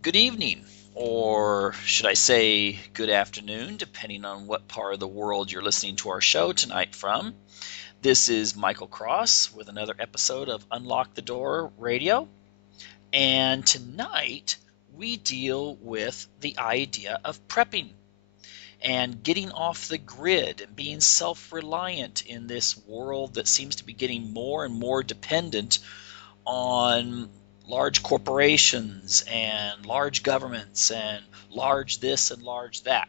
Good evening, or should I say good afternoon, depending on what part of the world you're listening to our show tonight from. This is Michael Cross with another episode of Unlock the Door Radio. And tonight we deal with the idea of prepping and getting off the grid and being self reliant in this world that seems to be getting more and more dependent on large corporations and large governments and large this and large that.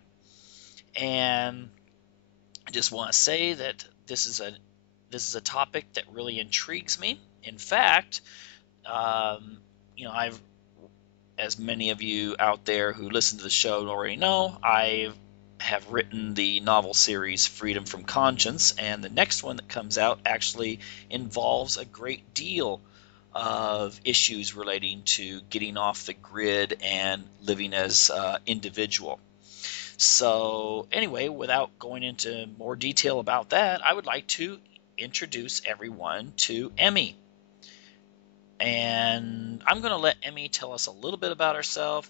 And I just want to say that this is a topic that really intrigues me. In fact, um, I've, as many of you out there who listen to the show already know, I have written the novel series Freedom from Conscience, and the next one that comes out actually involves a great deal of issues relating to getting off the grid and living as individual. So anyway, without going into more detail about that, I would like to introduce everyone to Emme. And I'm going to let Emme tell us a little bit about herself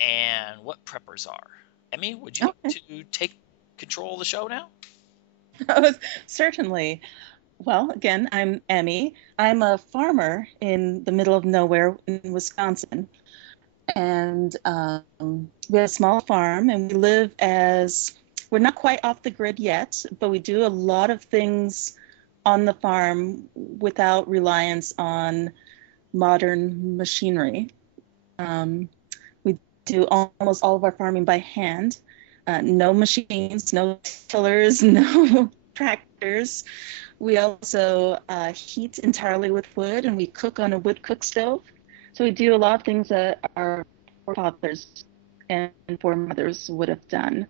and what preppers are. Emme, would you like Okay. to take control of the show now? Certainly. Well, again, I'm Emmy. I'm a farmer in the middle of nowhere in Wisconsin. And we have a small farm, and we live as we're not quite off the grid yet, but we do a lot of things on the farm without reliance on modern machinery. We do almost all of our farming by hand. No machines, no tillers, no tractors. We also heat entirely with wood, and we cook on a wood cook stove. So we do a lot of things that our forefathers and foremothers would have done.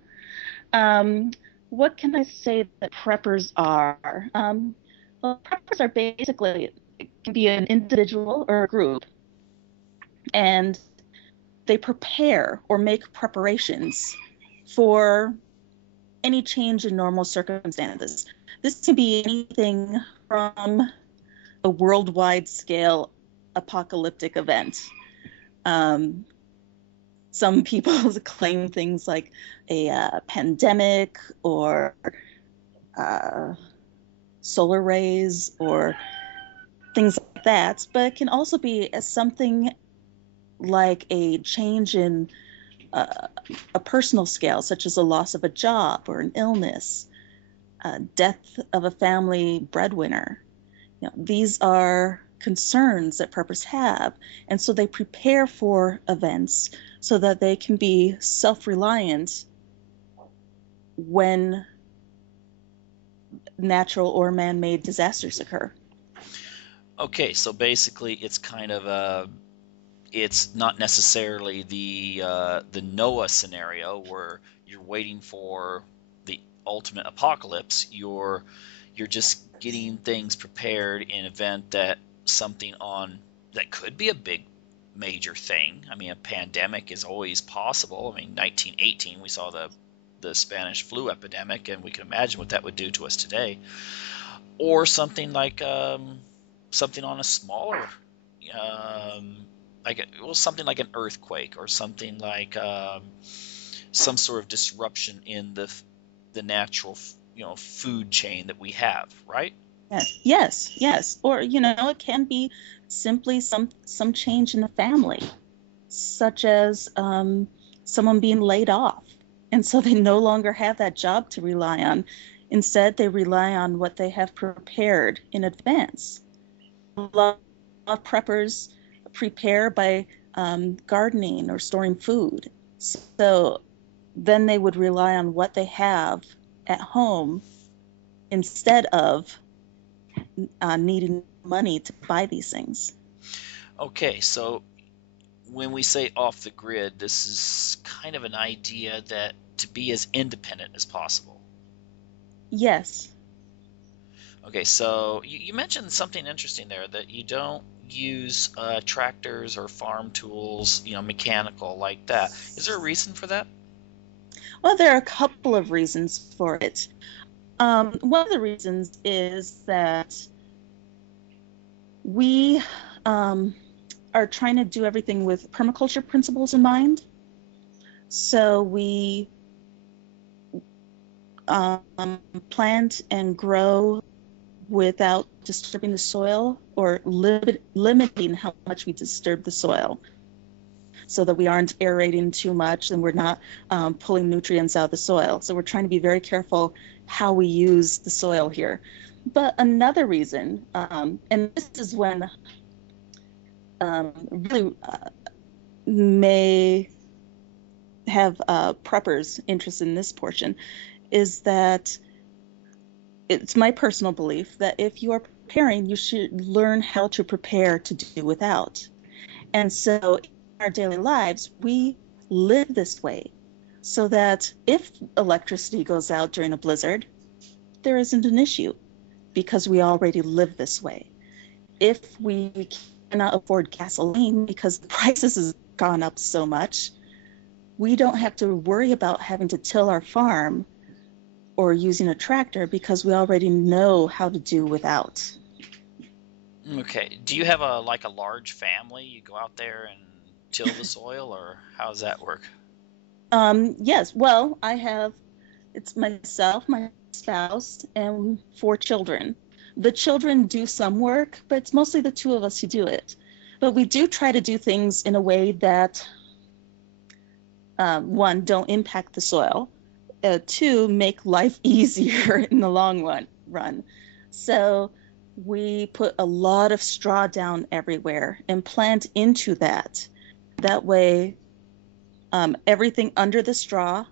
Um, what can I say that preppers are? Well, preppers are basically, it can be an individual or a group, and they prepare or make preparations for any change in normal circumstances. This can be anything from a worldwide scale apocalyptic event. Um, some people claim things like a pandemic or uh, solar rays or things like that, but it can also be something like a change in uh, a personal scale, such as a loss of a job or an illness, death of a family breadwinner. These are concerns that preppers have, and so they prepare for events so that they can be self-reliant when natural or man-made disasters occur. Okay, so basically it's not necessarily the Noah scenario where you're waiting for the ultimate apocalypse. You're just getting things prepared in event that something on that could be a big major thing. I mean, a pandemic is always possible. I mean, 1918 we saw the Spanish flu epidemic, and we can imagine what that would do to us today. Or something like something on a smaller um, something like an earthquake or something like some sort of disruption in the natural food chain that we have, right? Yes. Or, it can be simply some change in the family, such as someone being laid off. And so they no longer have that job to rely on. Instead, they rely on what they have prepared in advance. A lot of preppers prepare by gardening or storing food. So then they would rely on what they have at home instead of needing money to buy these things. Okay, so when we say off the grid, this is kind of an idea that to be as independent as possible. Yes. Okay, so you mentioned something interesting there that you don't use tractors or farm tools, mechanical like that. Is there a reason for that? Well, there are a couple of reasons for it. One of the reasons is that we, um, are trying to do everything with permaculture principles in mind. So we plant and grow without disturbing the soil or limiting how much we disturb the soil, so that we aren't aerating too much and we're not pulling nutrients out of the soil. So we're trying to be very careful how we use the soil here. But another reason, and this is when really may have preppers interested in this portion, is that it's my personal belief that if you are preparing, you should learn how to prepare to do without. And so in our daily lives, we live this way, so that if electricity goes out during a blizzard, there isn't an issue because we already live this way. If we cannot afford gasoline because the prices have gone up so much, we don't have to worry about having to till our farm or using a tractor because we already know how to do without. Okay. Do you have a large family? You go out there and till the soil, or how does that work? Yes. Well, it's myself, my spouse, and 4 children. The children do some work, but it's mostly the 2 of us who do it. But we do try to do things in a way that, 1, don't impact the soil, 2, make life easier in the long run. So we put a lot of straw down everywhere and plant into that. That way, everything under the straw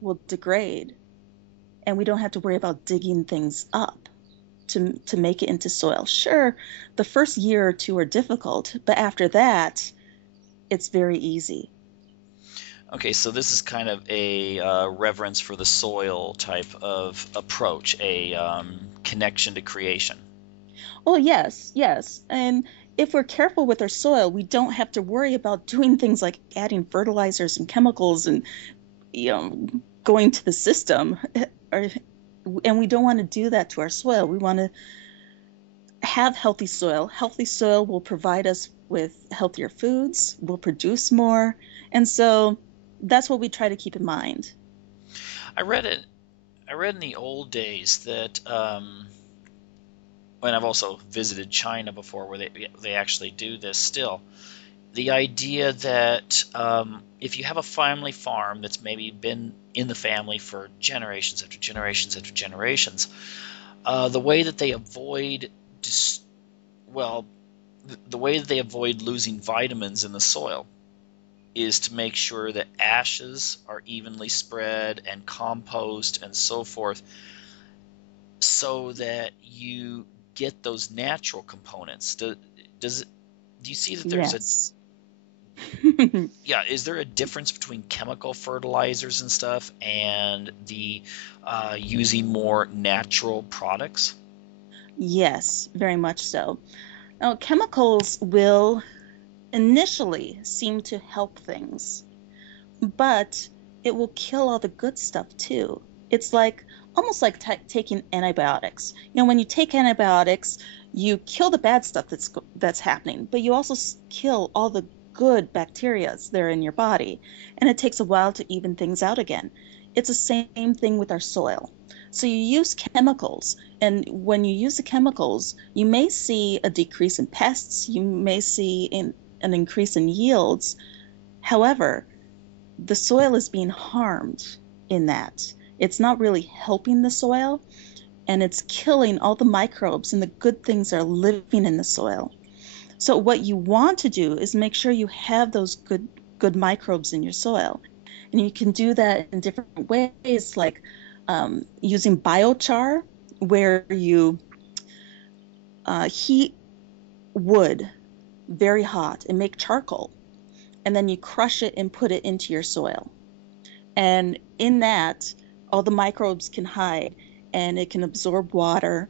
will degrade, and we don't have to worry about digging things up to make it into soil. Sure, the first year or 2 are difficult, but after that, it's very easy. Okay, so this is kind of a reverence for the soil type of approach, a connection to creation. Oh, yes. And if we're careful with our soil, we don't have to worry about doing things like adding fertilizers and chemicals and, going to the system. And we don't want to do that to our soil. We want to have healthy soil. Healthy soil will provide us with healthier foods, will produce more. And so that's what we try to keep in mind. I read in the old days that, and I've also visited China before, where they actually do this still. The idea that if you have a family farm that's maybe been in the family for generations after generations after generations, the way that they avoid losing vitamins in the soil is to make sure that ashes are evenly spread and compost and so forth, so that you get those natural components. Do you see that there's yes. is there a difference between chemical fertilizers and stuff and the using more natural products? Yes, very much so. Now, chemicals will initially seem to help things, but it will kill all the good stuff too. It's almost like taking antibiotics. When you take antibiotics, you kill the bad stuff that's happening, but you also kill all the good bacteria that are in your body, and it takes a while to even things out again. It's the same thing with our soil. So you use chemicals, and when you use the chemicals, you may see a decrease in pests, you may see an increase in yields. However, the soil is being harmed in that. It's not really helping the soil, and it's killing all the microbes and the good things that are living in the soil. So what you want to do is make sure you have those good microbes in your soil. And you can do that in different ways, like using biochar, where you heat wood very hot and make charcoal, and then you crush it and put it into your soil. And in that, all the microbes can hide, and it can absorb water,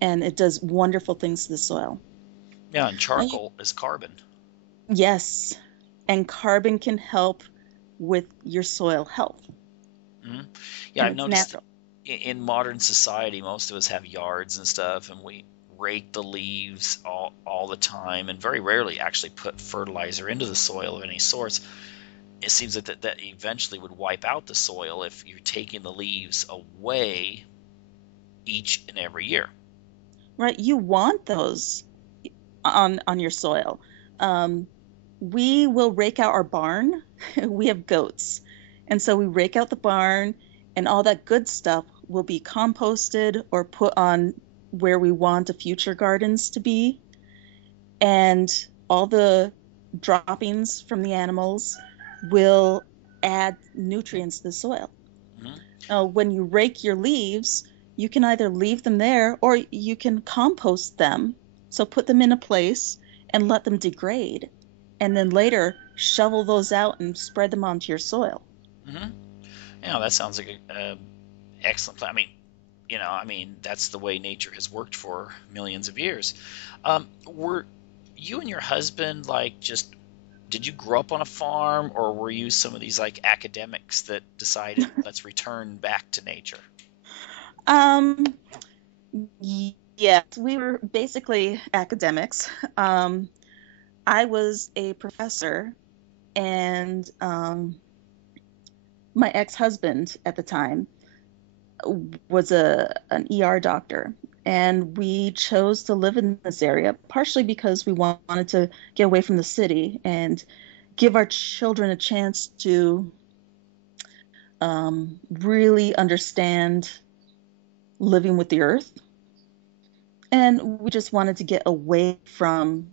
and it does wonderful things to the soil. Yeah, and charcoal is carbon. Yes, and carbon can help with your soil health. Mm-hmm. Yeah, I've noticed in modern society, most of us have yards and stuff, and we rake the leaves all the time and very rarely actually put fertilizer into the soil of any sorts, it seems that eventually would wipe out the soil if you're taking the leaves away each and every year. Right. You want those on your soil. We will rake out our barn. We have goats. And so we rake out the barn, and all that good stuff will be composted or put on where we want the future gardens to be. And all the droppings from the animals will add nutrients to the soil. Mm-hmm. When you rake your leaves, you can either leave them there or you can compost them. So put them in a place and let them degrade. And then later shovel those out and spread them onto your soil. Mm-hmm. Yeah, that sounds like an excellent plan. I mean, that's the way nature has worked for millions of years. Were you and your husband did you grow up on a farm, or were you some of these like academics that decided let's return back to nature? Yes, we were basically academics. I was a professor, and my ex-husband at the time was an ER doctor, and we chose to live in this area partially because we wanted to get away from the city and give our children a chance to really understand living with the earth. And we just wanted to get away from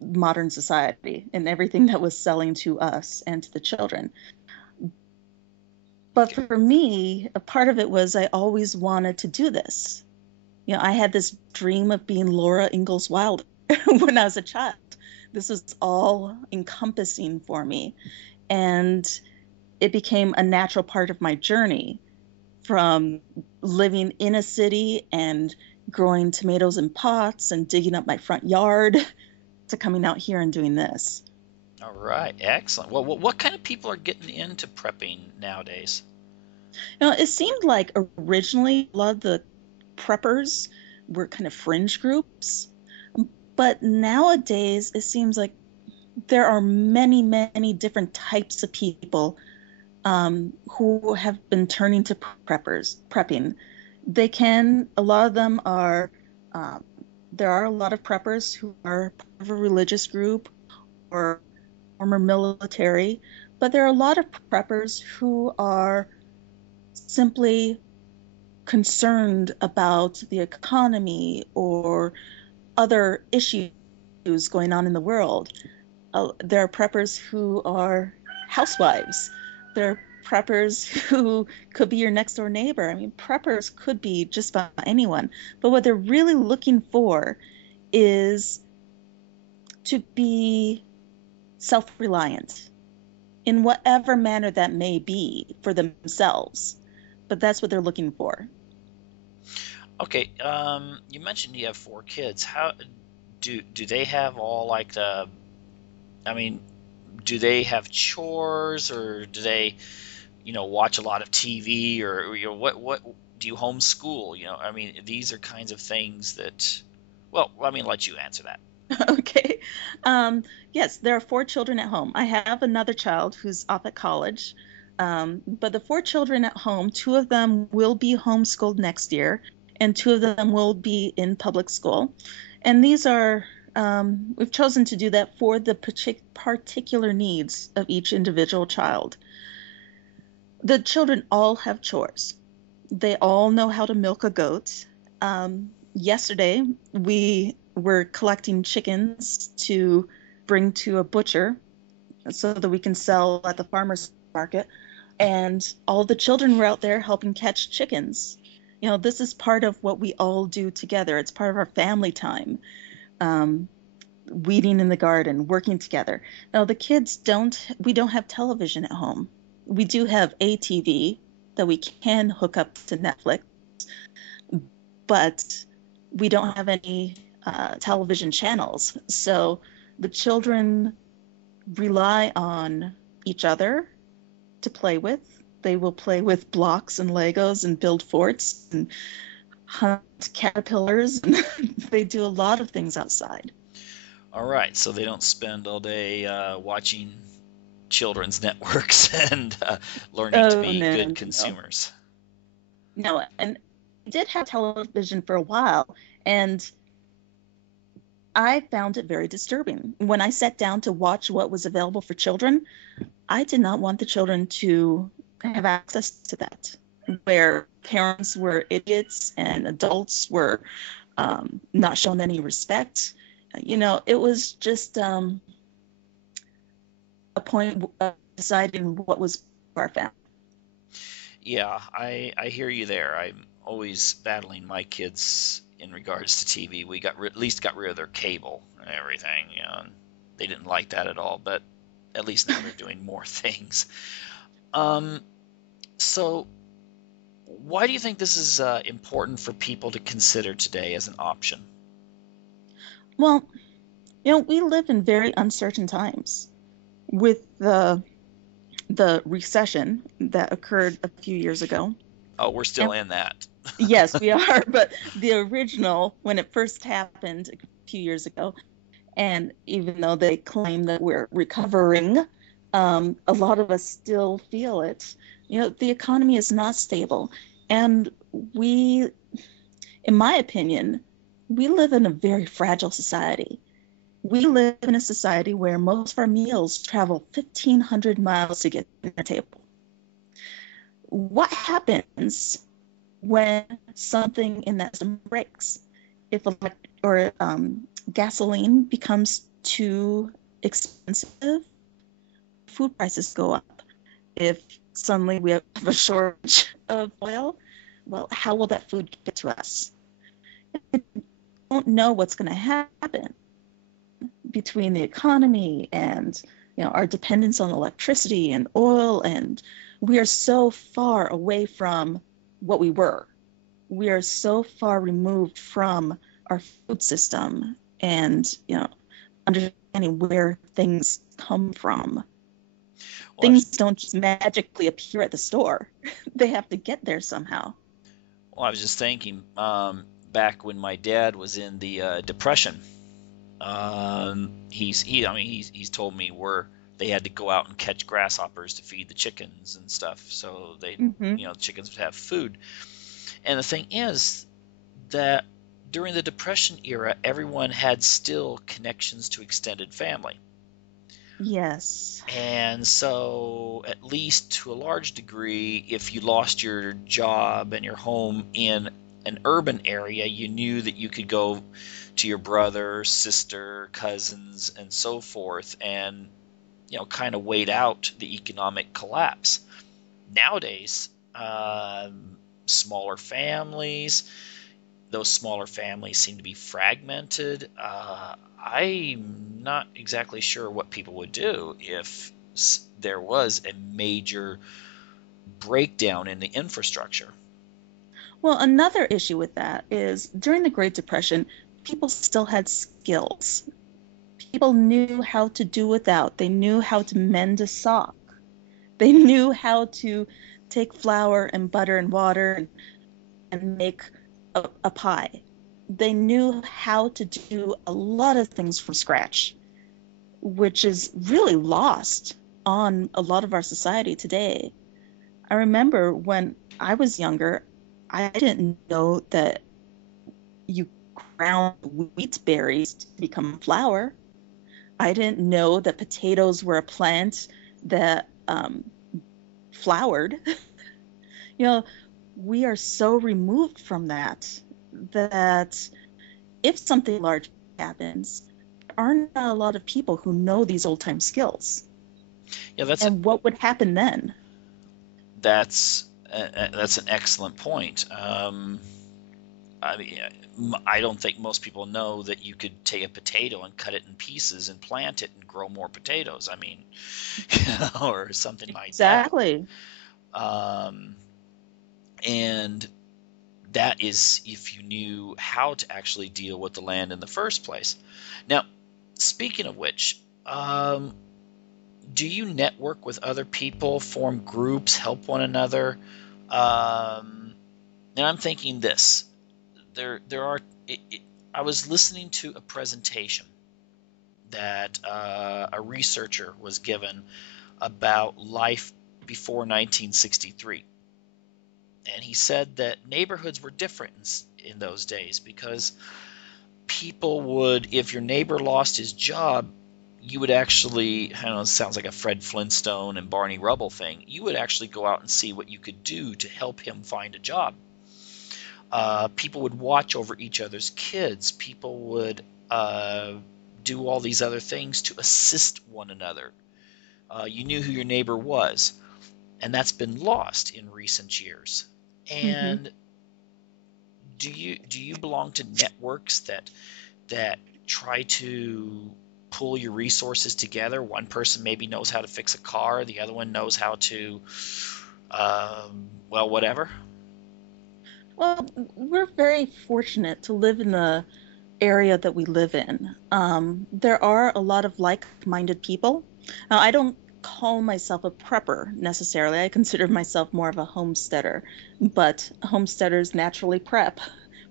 modern society and everything that was selling to us and to the children. But for me, a part of it was I always wanted to do this. I had this dream of being Laura Ingalls Wilder when I was a child. This was all encompassing for me. And it became a natural part of my journey, from living in a city and growing tomatoes in pots and digging up my front yard to coming out here and doing this. All right. Excellent. Well, what kind of people are getting into prepping nowadays? It seemed like originally a lot of the preppers were kind of fringe groups, but nowadays it seems like there are many, many different types of people who have been turning to prepping. A lot of them are, there are a lot of preppers who are part of a religious group or former military, but there are a lot of preppers who are simply concerned about the economy or other issues going on in the world. There are preppers who are housewives. There are preppers who could be your next door neighbor. I mean, preppers could be just about anyone. But what they're really looking for is to be self-reliant in whatever manner that may be for themselves. But that's what they're looking for. Okay, you mentioned you have 4 kids. How do they have all like the? I mean, do they have chores, or do they, watch a lot of TV, or what do you homeschool? I mean, these are kinds of things that. Well, let me let you answer that. Okay. Yes, there are 4 children at home. I have another child who's off at college. But the 4 children at home, 2 of them will be homeschooled next year, and 2 of them will be in public school. And these are, we've chosen to do that for the particular needs of each individual child. The children all have chores. They all know how to milk a goat. Yesterday, we were collecting chickens to bring to a butcher so that we can sell at the farmer's market. And all the children were out there helping catch chickens. This is part of what we all do together. It's part of our family time. Weeding in the garden, working together. Now, the kids we don't have television at home. We do have a TV that we can hook up to Netflix, but we don't have any television channels. So the children rely on each other to play with. They will play with blocks and Legos and build forts and hunt caterpillars, and they do a lot of things outside. All right, so they don't spend all day watching children's networks and learning to Oh, be no, good no. consumers. No, and I did have television for a while, and I found it very disturbing. When I sat down to watch what was available for children, I did not want the children to have access to that, where parents were idiots and adults were not shown any respect. It was just a point of deciding what was for our family. Yeah, I hear you there. I'm always battling my kids in regards to TV. We at least got rid of their cable and everything. And they didn't like that at all, but at least now they're doing more things. Um, so why do you think this is important for people to consider today as an option? Well, we live in very uncertain times with the recession that occurred a few years ago. Oh, we're still in that. Yes, we are, but the original, when it first happened a few years ago, and even though they claim that we're recovering, a lot of us still feel it. The economy is not stable, and we, in my opinion, we live in a very fragile society. We live in a society where most of our meals travel 1,500 miles to get to our table. What happens when something in that system breaks? If gasoline becomes too expensive, food prices go up. If suddenly we have a shortage of oil, well, how will that food get to us? We don't know what's going to happen between the economy and our dependence on electricity and oil, and we are so far away from what we were. We are so far removed from our food system and understanding where things come from. Well, Things don't just magically appear at the store. They have to get there somehow. I was just thinking, back when my dad was in the Depression, he's told me where they had to go out and catch grasshoppers to feed the chickens and stuff, so the chickens would have food. And the thing is that during the Depression era, everyone had still connections to extended family. Yes. And so, at least to a large degree, if you lost your job and your home in an urban area, you knew that you could go to your brother, sister, cousins, and so forth, and kind of wait out the economic collapse. Nowadays, smaller families, those smaller families seem to be fragmented. I'm not exactly sure what people would do if there was a major breakdown in the infrastructure. Well, another issue with that is during the Great Depression, people still had skills. People knew how to do without. They knew how to mend a sock. They knew how to take flour and butter and water and make a pie. They knew how to do a lot of things from scratch, which is really lost on a lot of our society today. I remember when I was younger, I didn't know that you ground wheat berries to become flour. I didn't know that potatoes were a plant that flowered. We are so removed from that if something large happens, there aren't a lot of people who know these old time skills. Yeah, what would happen then? That's an excellent point. I don't think most people know that you could take a potato and cut it in pieces and plant it and grow more potatoes. Or something like that. Exactly. And that is if you knew how to actually deal with the land in the first place. Now, speaking of which, do you network with other people, form groups, help one another? And I'm thinking this. there are. I was listening to a presentation that a researcher was given about life before 1963, and he said that neighborhoods were different in those days because people would, if your neighbor lost his job, you would actually, I don't know, it sounds like a Fred Flintstone and Barney Rubble thing. You would actually go out and see what you could do to help him find a job. People would watch over each other's kids. People would do all these other things to assist one another. You knew who your neighbor was, and that's been lost in recent years. And do you belong to networks that try to pull your resources together? One person maybe knows how to fix a car, the other one knows how to, whatever. Well, we're very fortunate to live in the area that we live in. There are a lot of like-minded people. Now, I don't call myself a prepper necessarily. I consider myself more of a homesteader, but homesteaders naturally prep.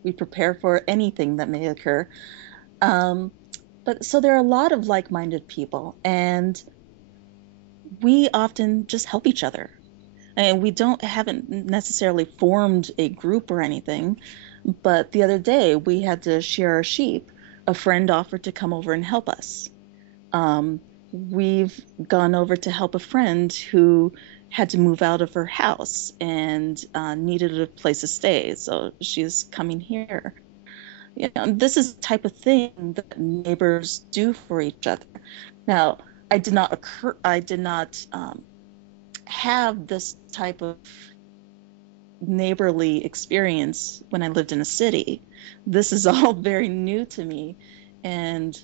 We prepare for anything that may occur. But so there are a lot of like-minded people, and we often just help each other. And we haven't necessarily formed a group or anything, but the other day we had to shear our sheep. A friend offered to come over and help us. We've gone over to help a friend who had to move out of her house and needed a place to stay, so she's coming here. This is the type of thing that neighbors do for each other. Now, I did not have this type of neighborly experience when I lived in a city. This is all very new to me, and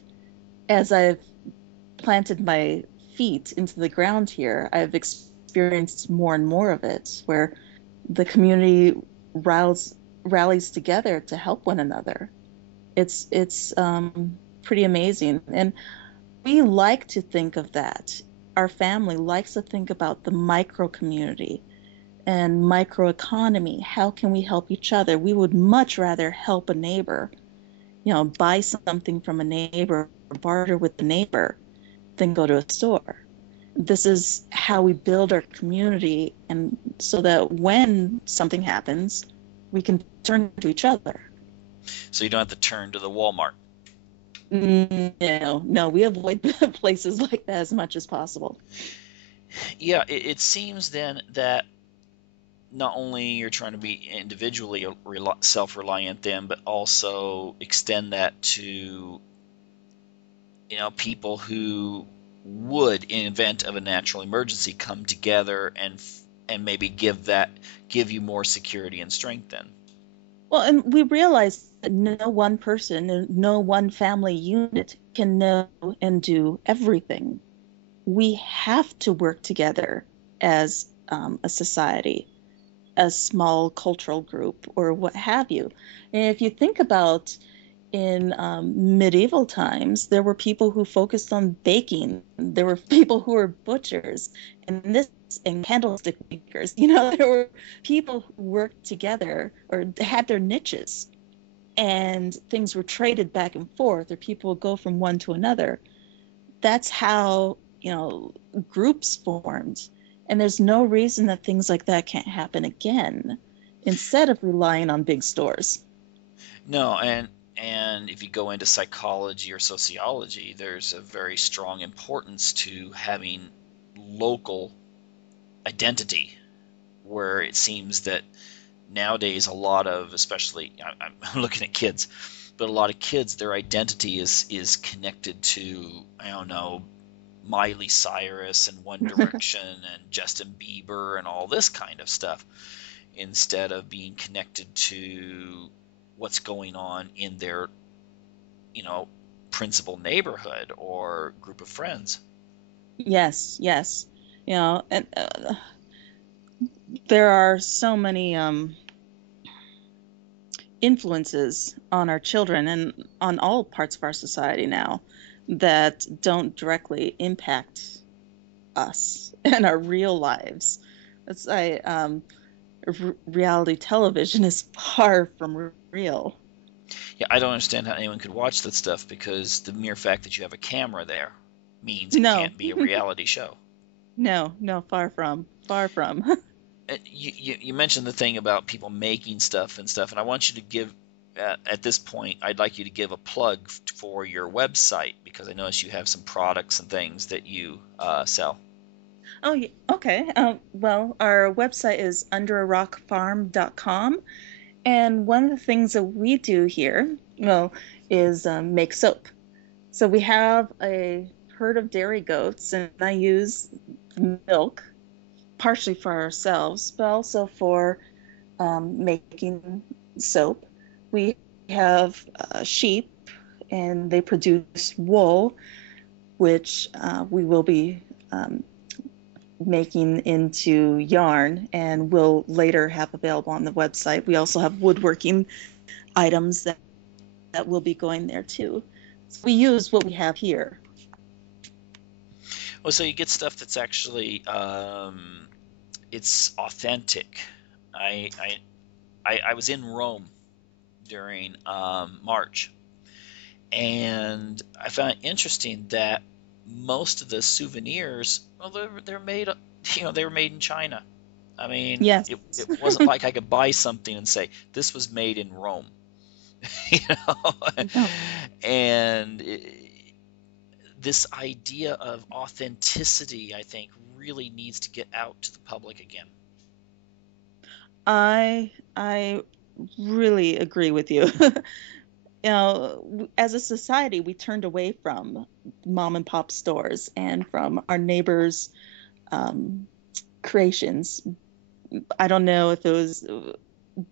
as I've planted my feet into the ground here, I've experienced more and more of it, where the community rallies together to help one another. It's pretty amazing, and we like to think of that. Our family likes to think about the micro community and microeconomy. How can we help each other? We would much rather help a neighbor, buy something from a neighbor or barter with the neighbor than go to a store. This is how we build our community, and so that when something happens, we can turn to each other. So you don't have to turn to the Walmart. No, we avoid places like that as much as possible. Yeah, it seems then that not only you're trying to be individually self-reliant then, but also extend that to people who would, in event of a natural emergency, come together and maybe give you more security and strength then. Well, and we realize that no one person, no one family unit can know and do everything. We have to work together as a society, a small cultural group, or what have you. And if you think about in medieval times, there were people who focused on baking. There were people who were butchers and candlestick makers. There were people who worked together or had their niches, and things were traded back and forth, or people would go from one to another. That's how, groups formed. And there's no reason that things like that can't happen again, instead of relying on big stores. No, and if you go into psychology or sociology, there's a very strong importance to having local identity, where it seems that nowadays a lot of, especially I'm looking at kids, but a lot of kids, their identity is connected to, I don't know, Miley Cyrus and One Direction and Justin Bieber and all this kind of stuff, instead of being connected to what's going on in their principal neighborhood or group of friends. Yes. And there are so many influences on our children and on all parts of our society now that don't directly impact us and our real lives. Reality television is far from real. Yeah, I don't understand how anyone could watch that stuff because the mere fact that you have a camera there means it No, can't be a reality show. no, far from, far from. You mentioned the thing about people making stuff and stuff, and I want you to give, at this point, I'd like you to give a plug for your website because I notice you have some products and things that you sell. Oh, yeah, okay. Well, our website is underarockfarm.com. And one of the things that we do here, well, is make soap. So we have a herd of dairy goats, and I use milk partially for ourselves, but also for making soap. We have sheep, and they produce wool, which we will be making into yarn and will later have available on the website. We also have woodworking items that will be going there too. So we use what we have here. Well, so you get stuff that's actually it's authentic. I, I was in Rome during March, and I found it interesting that most of the souvenirs, well, they're made, they were made in China. I mean, Yes. it wasn't like I could buy something and say this was made in Rome, you know. No. And this idea of authenticity, I think, really needs to get out to the public again. I really agree with you. As a society, we turned away from mom and pop stores and from our neighbors' creations. I don't know if it was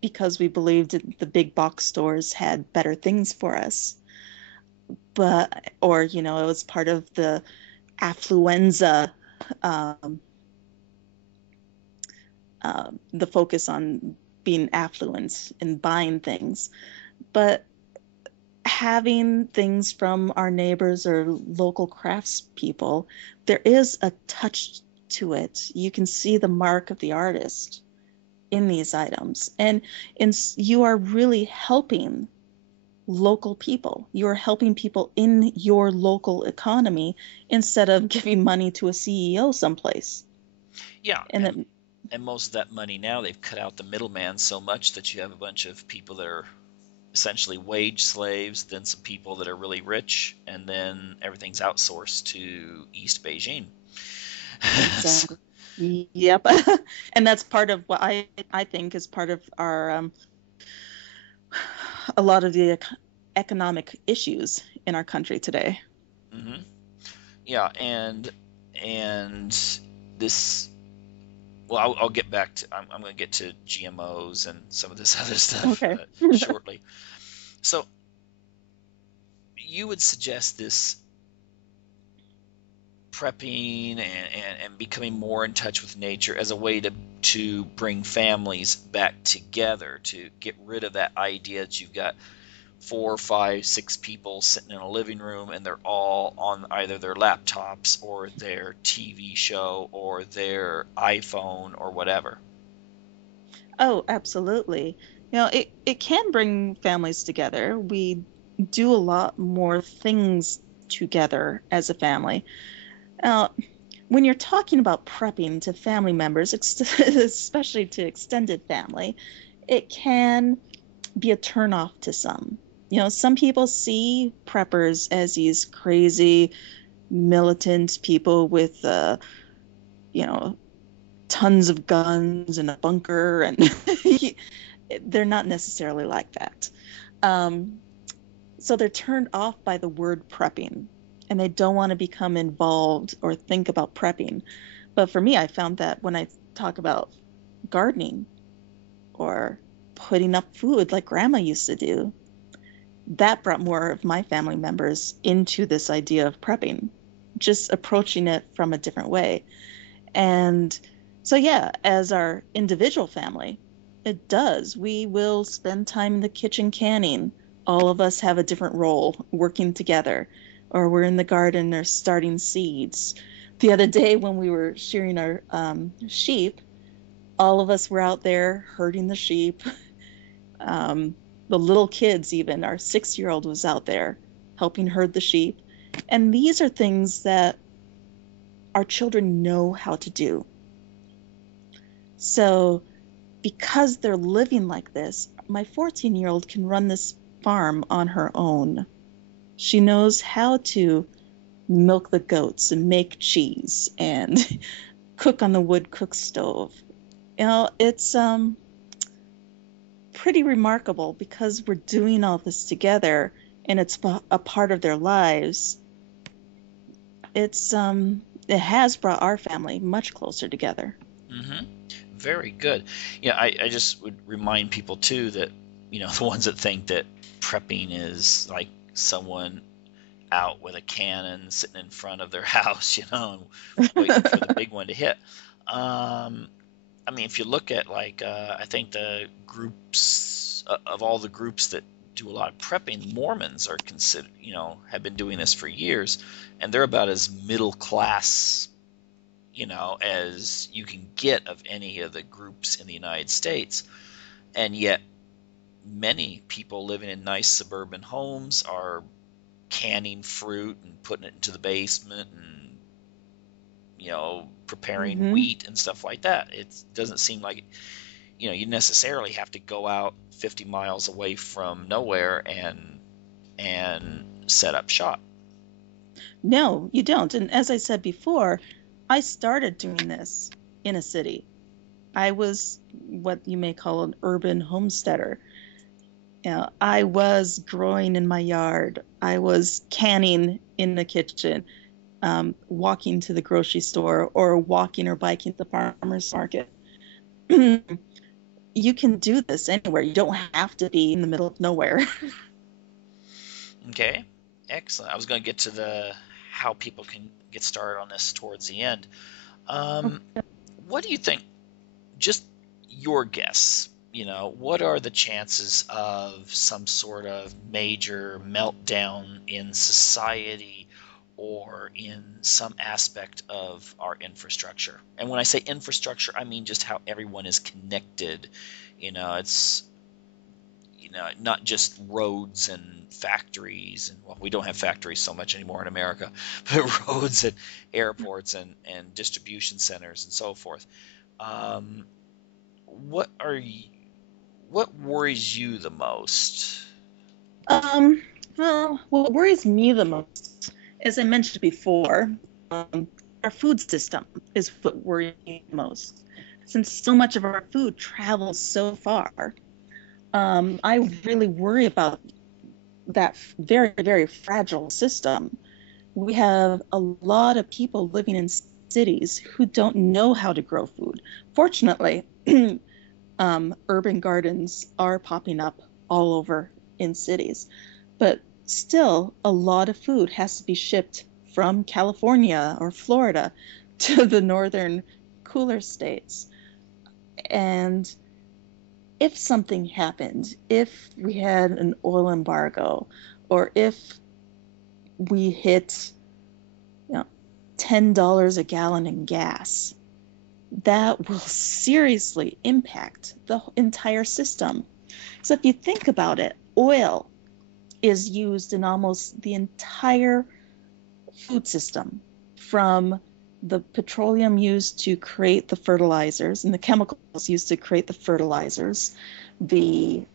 because we believed the big box stores had better things for us, or it was part of the affluenza, the focus on being affluent and buying things. But having things from our neighbors or local craftspeople, there is a touch to it. You can see the mark of the artist in these items, and you are really helping local people. You're helping people in your local economy instead of giving money to a CEO someplace. Yeah, and most of that money now, they've cut out the middleman so much that you have a bunch of people that are essentially wage slaves, then some people that are really rich, and then everything's outsourced to East Beijing. Exactly. Yep. And that's part of what I think is part of our a lot of the economic issues in our country today. Mm-hmm. Yeah, and this. Well, I'll get back to. I'm going to get to GMOs and some of this other stuff shortly. So, you would suggest this prepping and becoming more in touch with nature as a way to bring families back together, to get rid of that idea that you've got 4, 5, 6 people sitting in a living room and they're all on either their laptops or their TV show or their iPhone or whatever. Oh, absolutely. It can bring families together. We do a lot more things together as a family. When you're talking about prepping to family members, especially to extended family, it can be a turnoff to some. Some people see preppers as these crazy militant people with, tons of guns and a bunker, and they're not necessarily like that. So they're turned off by the word prepping, and they don't want to become involved or think about prepping. But for me, I found that when I talk about gardening or putting up food like grandma used to do, that brought more of my family members into this idea of prepping, just approaching it from a different way. And so, yeah, as our individual family, it does. We will spend time in the kitchen canning. All of us have a different role working together, or we're in the garden or starting seeds. The other day when we were shearing our sheep, all of us were out there herding the sheep. the little kids, even our 6-year-old was out there helping herd the sheep. And these are things that our children know how to do. So because they're living like this, my 14-year-old can run this farm on her own. She knows how to milk the goats and make cheese and cook on the wood cook stove. It's pretty remarkable because we're doing all this together and it's a part of their lives. It has brought our family much closer together. Mm-hmm. Very good. Yeah, I just would remind people too that, the ones that think that prepping is like someone out with a cannon sitting in front of their house, and waiting for the big one to hit. If you look at I think the groups of all the groups that do a lot of prepping, Mormons are considered, have been doing this for years, and they're about as middle class, as you can get of any of the groups in the United States. And yet many people living in nice suburban homes are canning fruit and putting it into the basement and preparing wheat and stuff like that. It doesn't seem like you necessarily have to go out 50 miles away from nowhere and set up shop. No, you don't. And as I said before, I started doing this in a city. I was what you may call an urban homesteader. I was growing in my yard. I was canning in the kitchen, walking to the grocery store, or walking or biking to the farmer's market. You can do this anywhere. You don't have to be in the middle of nowhere. Okay, excellent. I was going to get to how people can get started on this towards the end. What do you think? Just your guess. What are the chances of some sort of major meltdown in society or in some aspect of our infrastructure? And when I say infrastructure, I mean just how everyone is connected. It's not just roads and factories, and well, we don't have factories so much anymore in America, but roads and airports and distribution centers and so forth. What worries you the most? Well, what worries me the most, as I mentioned before, our food system is what worries me the most. Since so much of our food travels so far, I really worry about that very, very fragile system. We have a lot of people living in cities who don't know how to grow food. Fortunately, urban gardens are popping up all over in cities, but still a lot of food has to be shipped from California or Florida to the northern cooler states. And if something happened, if we had an oil embargo, or if we hit $10 a gallon in gas, that will seriously impact the entire system. So if you think about it, oil is used in almost the entire food system, from the petroleum used to create the fertilizers and the chemicals used to create the fertilizers, the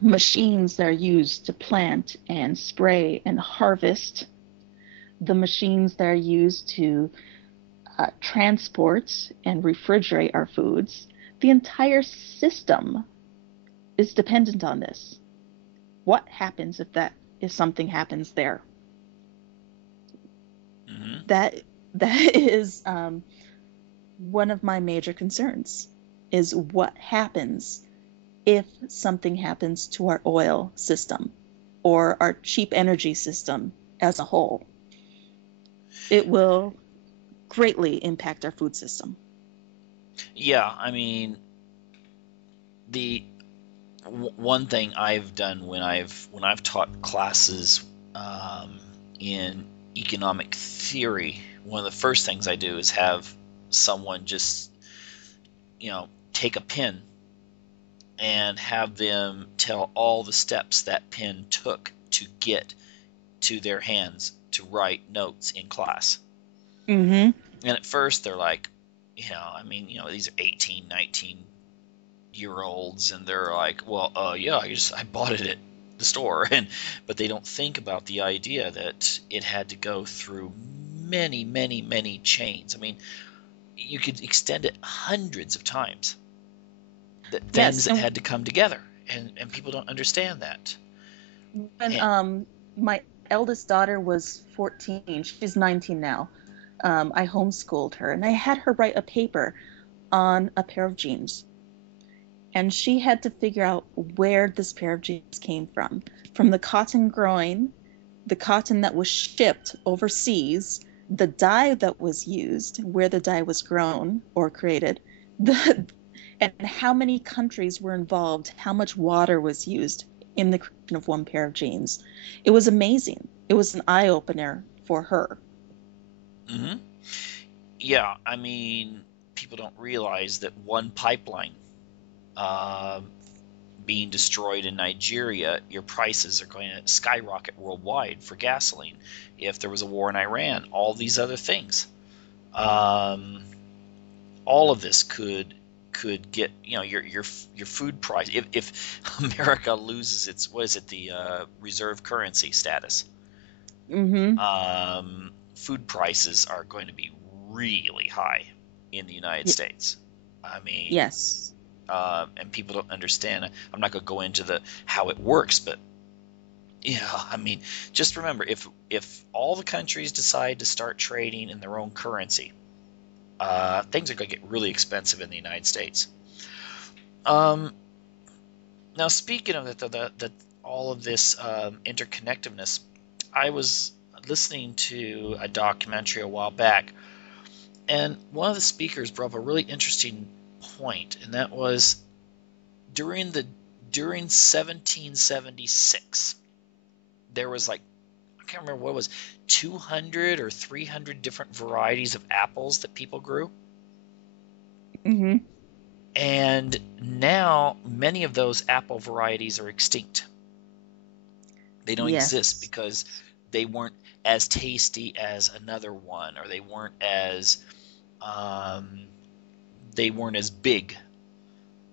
machines that are used to plant and spray and harvest, the machines that are used to transport and refrigerate our foods. The entire system is dependent on this. What happens if something happens there? Mm-hmm. That is one of my major concerns, is what happens if something happens to our oil system or our cheap energy system as a whole. It will greatly impact our food system. Yeah, the one thing I've done when I've taught classes in economic theory, one of the first things I do is have someone just take a pen and have them tell all the steps that pen took to get to their hands to write notes in class. Mm-hmm. And at first they're like, these are 18, 19-year-olds, and they're like, well, yeah, I bought it at the store. But they don't think about the idea that it had to go through many, many, many chains. I mean, you could extend it hundreds of times. That things that had to come together, and people don't understand that. When my eldest daughter was 14, she's 19 now. I homeschooled her, and I had her write a paper on a pair of jeans. And she had to figure out where this pair of jeans came from the cotton growing, the cotton that was shipped overseas, the dye that was used, where the dye was grown or created, and how many countries were involved, how much water was used in the creation of one pair of jeans. It was amazing. It was an eye-opener for her. Mm-hmm. Yeah, I mean, people don't realize that one pipeline being destroyed in Nigeria, your prices are going to skyrocket worldwide for gasoline. If there was a war in Iran, all these other things, all of this could get your food price. If America loses its the reserve currency status, Mm-hmm. Food prices are going to be really high in the United States. I mean, yes. And people don't understand. I'm not going to go into how it works, but I mean, just remember, if all the countries decide to start trading in their own currency, things are going to get really expensive in the United States. Now, speaking of all of this interconnectedness, I was listening to a documentary a while back, and one of the speakers brought up a really interesting point, and that was during 1776, there was I can't remember what it was, 200 or 300 different varieties of apples that people grew. Mm-hmm. And now many of those apple varieties are extinct. They don't exist because they weren't as tasty as another one, or they weren't as big,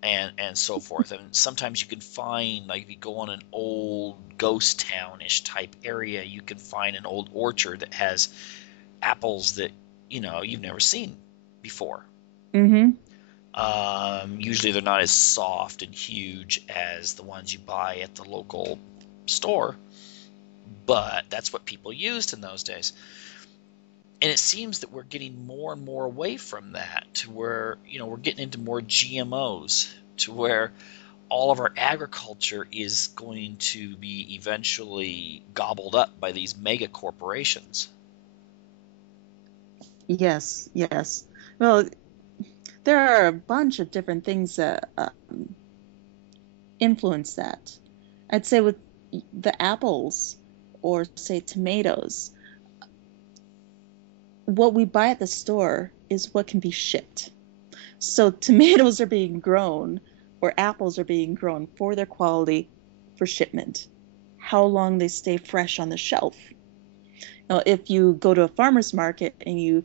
and so forth. And sometimes you can find, if you go on an old ghost town-ish type area, you can find an old orchard that has apples that you've never seen before. Mm-hmm. Usually they're not as soft and huge as the ones you buy at the local store, but that's what people used in those days. And it seems that we're getting more and more away from that, to where we're getting into more GMOs, to where all of our agriculture is going to be eventually gobbled up by these mega corporations. Yes. Well, there are a bunch of different things that influence that. I'd say with the apples, or say tomatoes, what we buy at the store is what can be shipped. So tomatoes are being grown, or apples are being grown for their quality, for shipment. How long they stay fresh on the shelf. Now, if you go to a farmer's market and you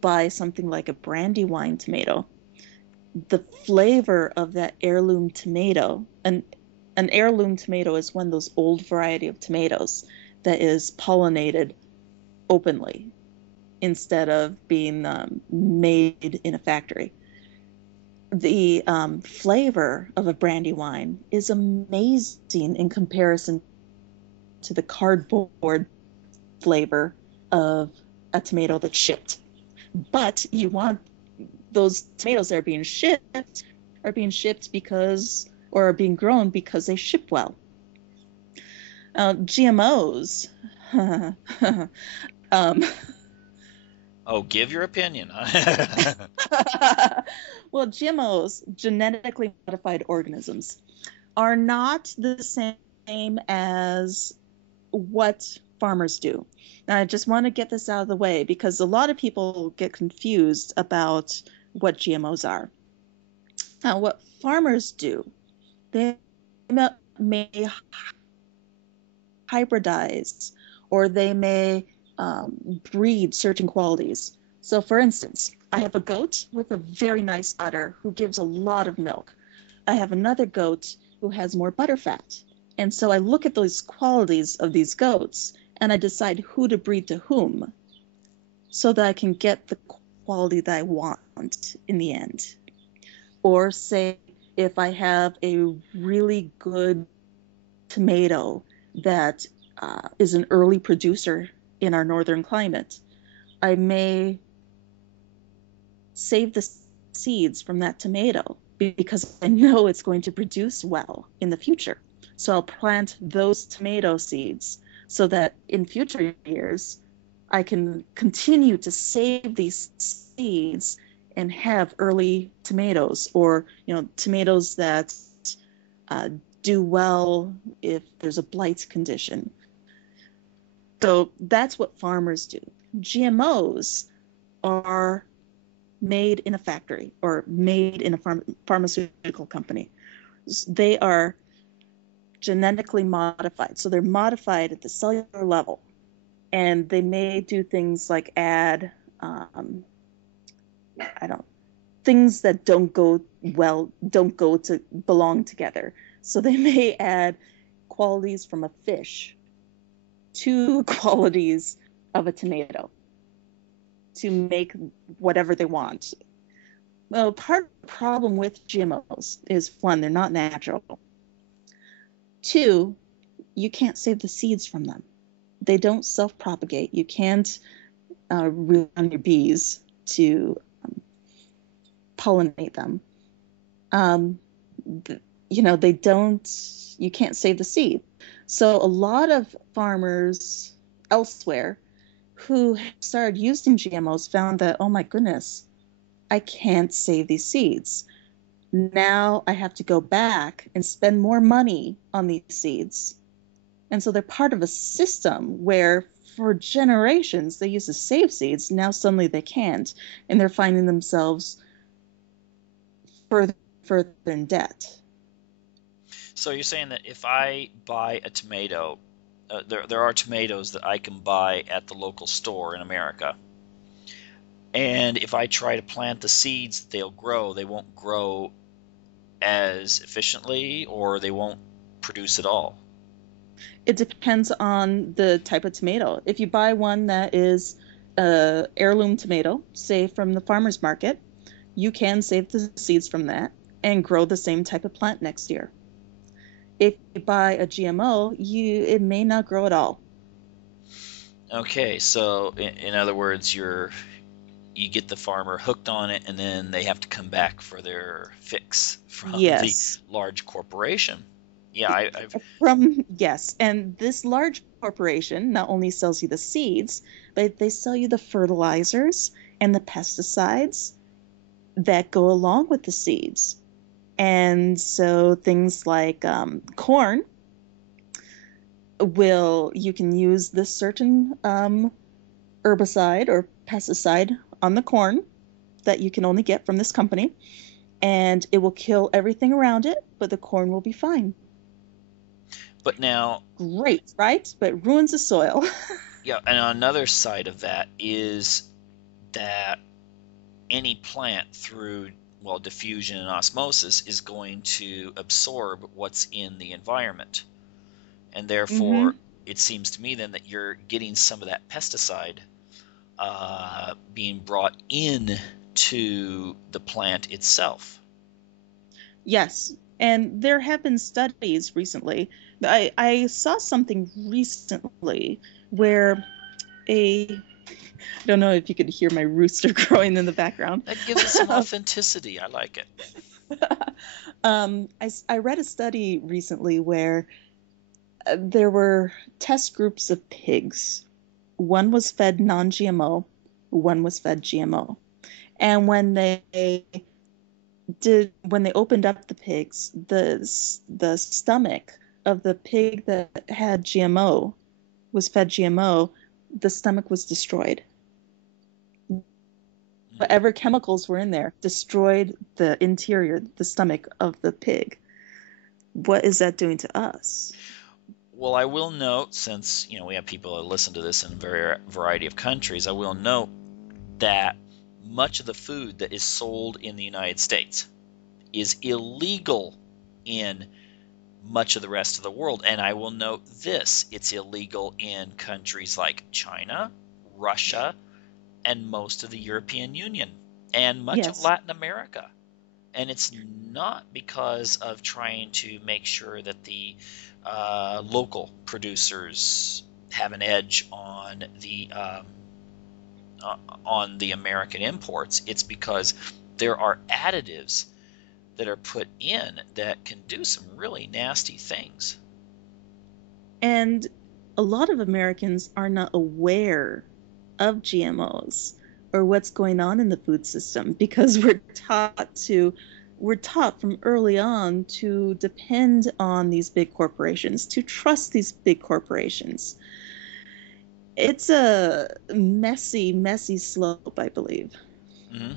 buy something like a Brandywine tomato, the flavor of that heirloom tomato, an heirloom tomato is one of those old variety of tomatoes that is pollinated openly instead of being made in a factory. The flavor of a Brandywine is amazing in comparison to the cardboard flavor of a tomato that's shipped. But you want those tomatoes that are being shipped because, or are being grown because they ship well. GMOs. Oh, give your opinion. Well, GMOs, genetically modified organisms, are not the same as what farmers do. Now, I just want to get this out of the way, because a lot of people get confused about what GMOs are. Now, what farmers do They may hybridize, or they may breed certain qualities. So for instance, I have a goat with a very nice udder who gives a lot of milk. I have another goat who has more butterfat. And so I look at those qualities of these goats and I decide who to breed to whom so that I can get the quality that I want in the end. Or say if I have a really good tomato that is an early producer in our northern climate, I may save the seeds from that tomato because I know it's going to produce well in the future. So I'll plant those tomato seeds so that in future years I can continue to save these seeds and have early tomatoes, or tomatoes that do well if there's a blight condition. So that's what farmers do. GMOs are made in a factory or made in a pharmaceutical company. They are genetically modified. So they're modified at the cellular level. And they may do things like add, things that don't go to belong together. So they may add qualities from a fish to qualities of a tomato to make whatever they want. Well, part of the problem with GMOs is, one, they're not natural. Two, you can't save the seeds from them. They don't self-propagate. You can't rely on your bees to pollinate them. They don't, you can't save the seed. So a lot of farmers elsewhere who started using GMOs found that, oh my goodness, I can't save these seeds. Now I have to go back and spend more money on these seeds. And so they're part of a system where for generations they used to save seeds. Now suddenly they can't. And they're finding themselves further in debt. So you're saying that if I buy a tomato, there are tomatoes that I can buy at the local store in America. And if I try to plant the seeds, they'll grow. They won't grow as efficiently, or they won't produce at all. It depends on the type of tomato. If you buy one that is a heirloom tomato, say from the farmer's market, you can save the seeds from that and grow the same type of plant next year. If you buy a GMO, it may not grow at all. Okay, so in other words, you get the farmer hooked on it, and then they have to come back for their fix from the large corporation. Yeah, yes, and this large corporation not only sells you the seeds, but they sell you the fertilizers and the pesticides that go along with the seeds. And so things like corn, you can use this certain herbicide or pesticide on the corn that you can only get from this company, and it will kill everything around it, but the corn will be fine. But now, great, right? But it ruins the soil. Yeah, and another side of that is that any plant through diffusion and osmosis is going to absorb what's in the environment, and therefore it seems to me then that you're getting some of that pesticide being brought in to the plant itself. Yes, and there have been studies recently. I saw something recently where I don't know if you could hear my rooster crowing in the background. That gives it some authenticity. I like it. I read a study recently where there were test groups of pigs. One was fed non-GMO, one was fed GMO. And when they opened up the pigs, the stomach of the pig that had GMO was fed GMO, the stomach was destroyed. Whatever chemicals were in there destroyed the interior, the stomach of the pig. what is that doing to us? Well, I will note, since we have people that listen to this in a variety of countries, I will note that much of the food that is sold in the United States is illegal in much of the rest of the world. And I will note this: it's illegal in countries like China, Russia, and most of the European Union, and much of Yes. Latin America. And it's not because of trying to make sure that the local producers have an edge on the American imports. It's because there are additives that are put in that can do some really nasty things. And a lot of Americans are not aware of GMOs or what's going on in the food system, because we're taught from early on to depend on these big corporations, to trust these big corporations. It's a messy, messy slope, I believe. Mm-hmm.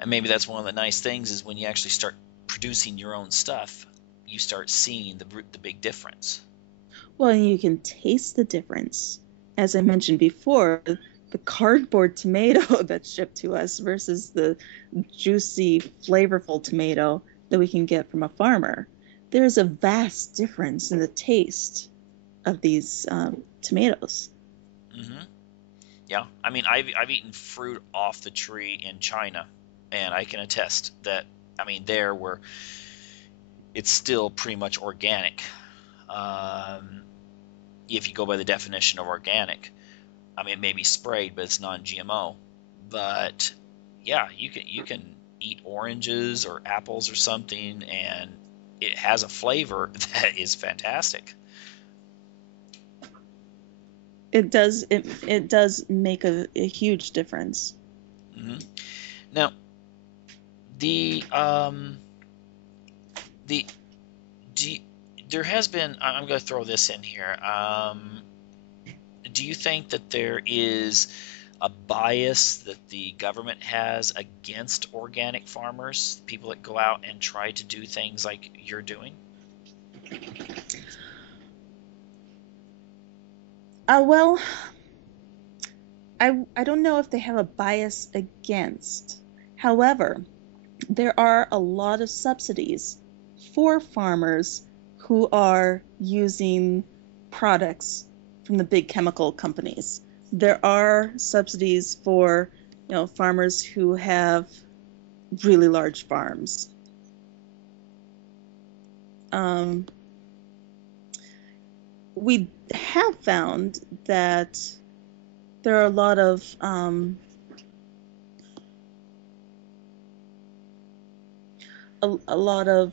And maybe that's one of the nice things, is when you actually start producing your own stuff, you start seeing the big difference. Well, and you can taste the difference. As I mentioned before, the cardboard tomato that's shipped to us versus the juicy, flavorful tomato that we can get from a farmer. There's a vast difference in the taste of these tomatoes. Mm-hmm. Yeah, I mean, I've eaten fruit off the tree in China, and I can attest that, I mean, there where it's still pretty much organic. If you go by the definition of organic, I mean, it may be sprayed, but it's non-GMO. But yeah, you can eat oranges or apples or something, and it has a flavor that is fantastic. It does make a huge difference. Mm-hmm. Now, the there has been, I'm going to throw this in here. Do you think that there is a bias that the government has against organic farmers, people that go out and try to do things like you're doing? Well, I don't know if they have a bias against. However, there are a lot of subsidies for farmers who are using products from the big chemical companies. There are subsidies for, farmers who have really large farms. We have found that there are a lot of a lot of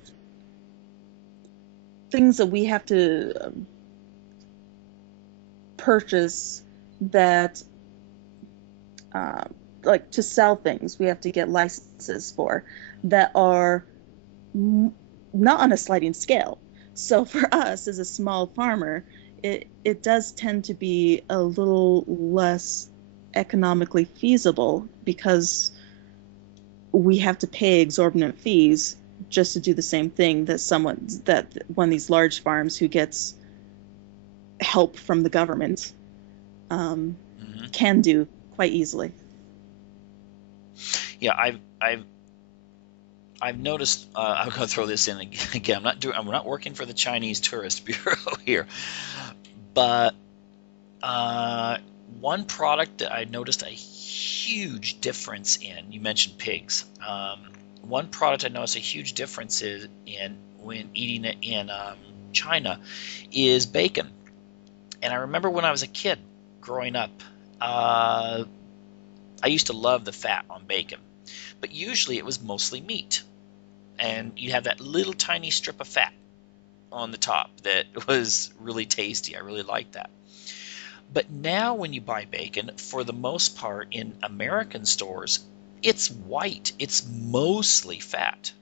things that we have to purchase that, like to sell things, we have to get licenses for, that are not on a sliding scale. So for us as a small farmer, it does tend to be a little less economically feasible, because we have to pay exorbitant fees just to do the same thing that one of these large farms who gets help from the government can do quite easily. Yeah, I've noticed. I'm going to throw this in again. I'm not working for the Chinese Tourist Bureau here, but one product that I noticed a huge difference in. You mentioned pigs. One product I noticed a huge difference in when eating it in China is bacon. And I remember when I was a kid growing up, I used to love the fat on bacon, but usually it was mostly meat, and you have that little tiny strip of fat on the top that was really tasty. I really liked that. But now when you buy bacon, for the most part in American stores, it's white. It's mostly fat.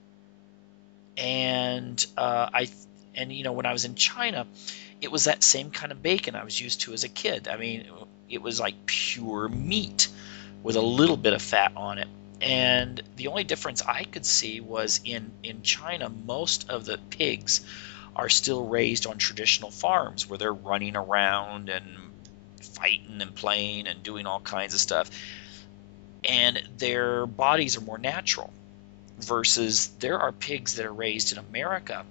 And when I was in China, it was that same kind of bacon I was used to as a kid. I mean, it was like pure meat with a little bit of fat on it. And the only difference I could see was in China, most of the pigs are still raised on traditional farms where they're running around and fighting and playing and doing all kinds of stuff. And their bodies are more natural, versus there are pigs that are raised in America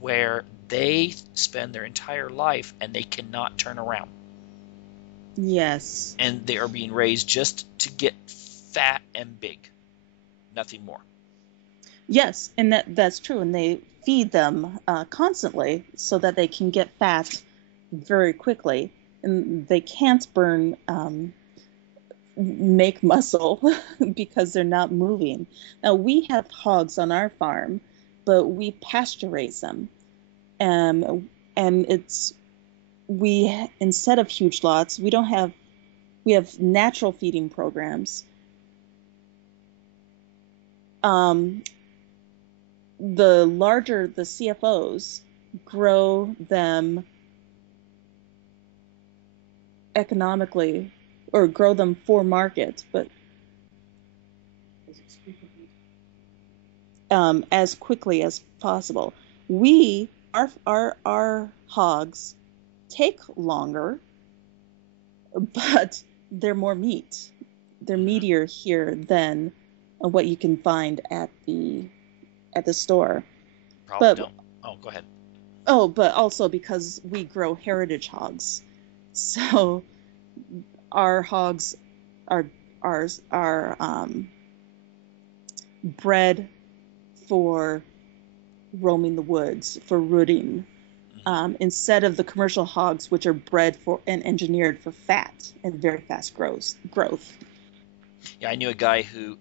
where they spend their entire life and they cannot turn around. Yes. And they are being raised just to get fat and big, nothing more. Yes, and that's true. And they feed them constantly so that they can get fat very quickly. And they can't make muscle because they're not moving. Now, we have hogs on our farm, but we pasture raise them. And instead of huge lots, we have natural feeding programs. The larger the CFOs, grow them economically, or grow them for market, but as quickly as possible. Our hogs take longer, but they're more meat. They're meatier here than what you can find at the store. Probably don't. Oh, go ahead. Oh, but also because we grow heritage hogs, so our hogs are bred for roaming the woods, for rooting, instead of the commercial hogs, which are bred for and engineered for fat and very fast growth. Yeah, I knew a guy who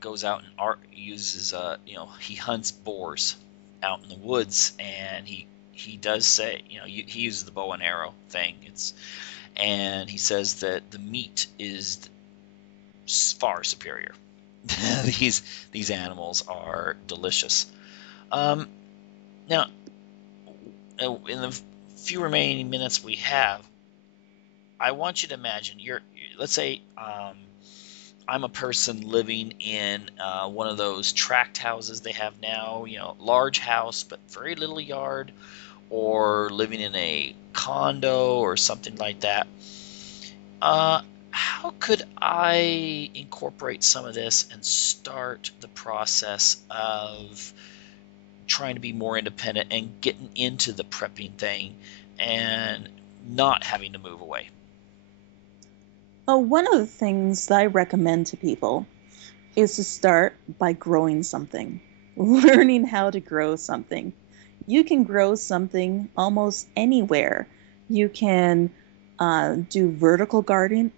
goes out and uses he hunts boars out in the woods, and he does say, he uses the bow and arrow thing. And he says that the meat is far superior. These animals are delicious. Now, in the few remaining minutes we have, I want you to imagine let's say I'm a person living in one of those tract houses they have now, large house but very little yard, or living in a condo or something like that. How could I incorporate some of this and start the process of trying to be more independent and getting into the prepping thing and not having to move away? One of the things that I recommend to people is to start by growing something, learning how to grow something. You can grow something almost anywhere. You can do vertical gardening.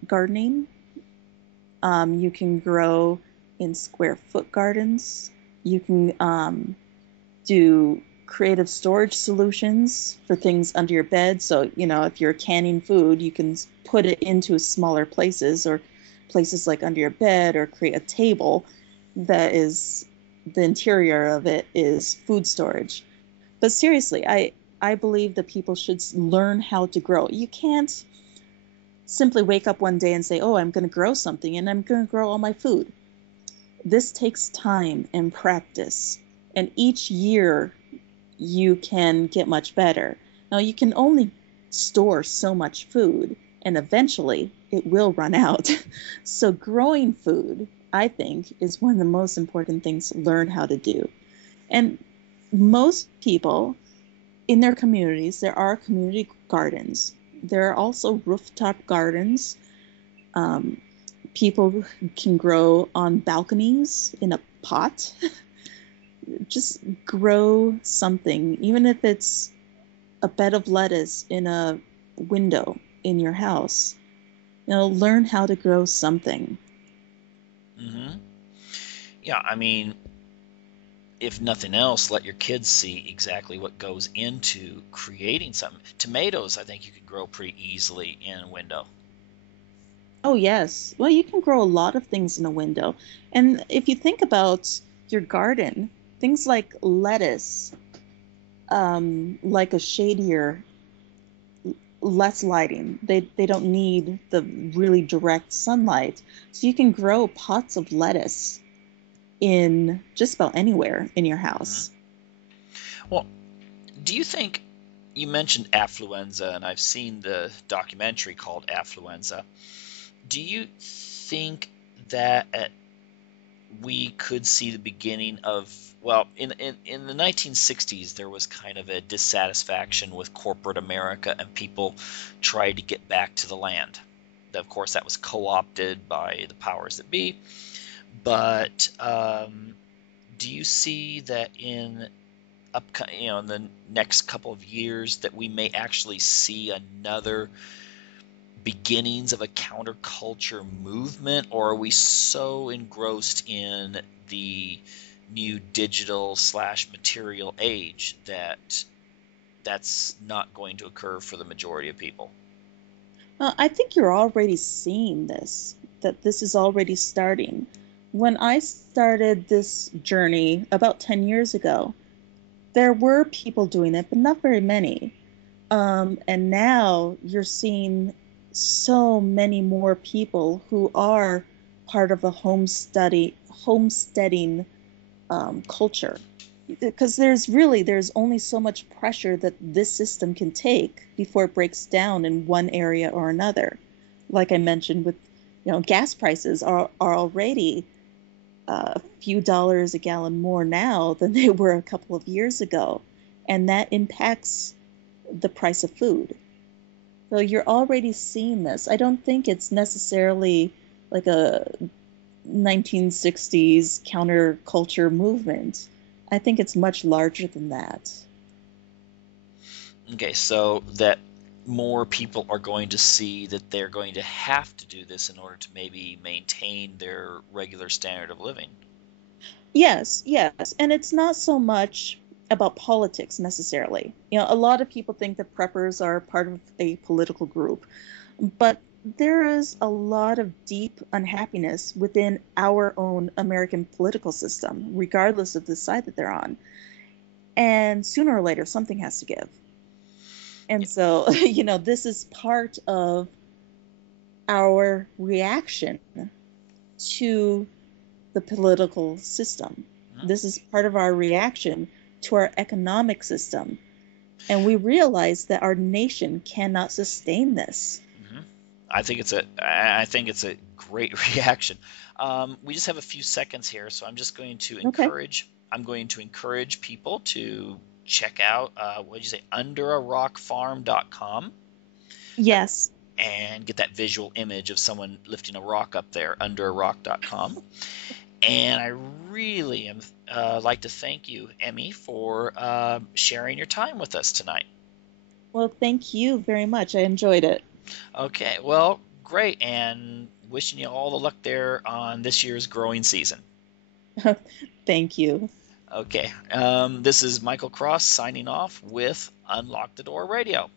You can grow in square foot gardens. You can do creative storage solutions for things under your bed. So, if you're canning food, you can put it into smaller places, or places like under your bed, or create a table that is, the interior of it is food storage. But seriously, I believe that people should learn how to grow. You can't simply wake up one day and say, oh, I'm going to grow something and I'm going to grow all my food. This takes time and practice. And each year you can get much better. Now, you can only store so much food, and eventually it will run out. So growing food, I think, is one of the most important things to learn how to do. And most people in their communities, there are community gardens. There are also rooftop gardens. People can grow on balconies in a pot. Just grow something, even if it's a bed of lettuce in a window in your house. Learn how to grow something. Mm-hmm. Yeah, I mean, if nothing else, let your kids see exactly what goes into creating something. Tomatoes, I think you could grow pretty easily in a window. Oh, yes. Well, you can grow a lot of things in a window. And if you think about your garden, things like lettuce, like a shadier, less lighting. They don't need the really direct sunlight. So you can grow pots of lettuce in just about anywhere in your house. Well, Do you think you mentioned affluenza, and I've seen the documentary called Affluenza. Do you think that we could see the beginning of, well, in the 1960s, there was kind of a dissatisfaction with corporate America, and people tried to get back to the land. Of course, that was co-opted by the powers that be. But do you see that in in the next couple of years that we may actually see another beginnings of a counterculture movement, or are we so engrossed in the new digital / material age that that's not going to occur for the majority of people? I think you're already seeing this, that this is already starting. When I started this journey about 10 years ago, there were people doing it, but not very many. And now you're seeing so many more people who are part of the homesteading culture. Because there's only so much pressure that this system can take before it breaks down in one area or another. Like I mentioned, with gas prices are already a few dollars a gallon more now than they were a couple of years ago, and that impacts the price of food. So you're already seeing this. I don't think it's necessarily like a 1960s counterculture movement. I think it's much larger than that. Okay, so that more people are going to see that they're going to have to do this in order to maybe maintain their regular standard of living. Yes, yes. And it's not so much about politics necessarily. A lot of people think that preppers are part of a political group, but there is a lot of deep unhappiness within our own American political system, regardless of the side that they're on. And sooner or later, something has to give. And so, this is part of our reaction to the political system. This is part of our reaction to our economic system. And we realize that our nation cannot sustain this. I think it's a great reaction. We just have a few seconds here, so I'm just going to encourage. Okay. I'm going to encourage people to check out what did you say, underarockfarm.com. Yes. And get that visual image of someone lifting a rock up there, underarock.com. And I really am like to thank you, Emme, for sharing your time with us tonight. Well, thank you very much. I enjoyed it. Okay, well, great, and wishing you all the luck there on this year's growing season. Thank you. Okay, this is Michael Cross signing off with Unlock the Door Radio.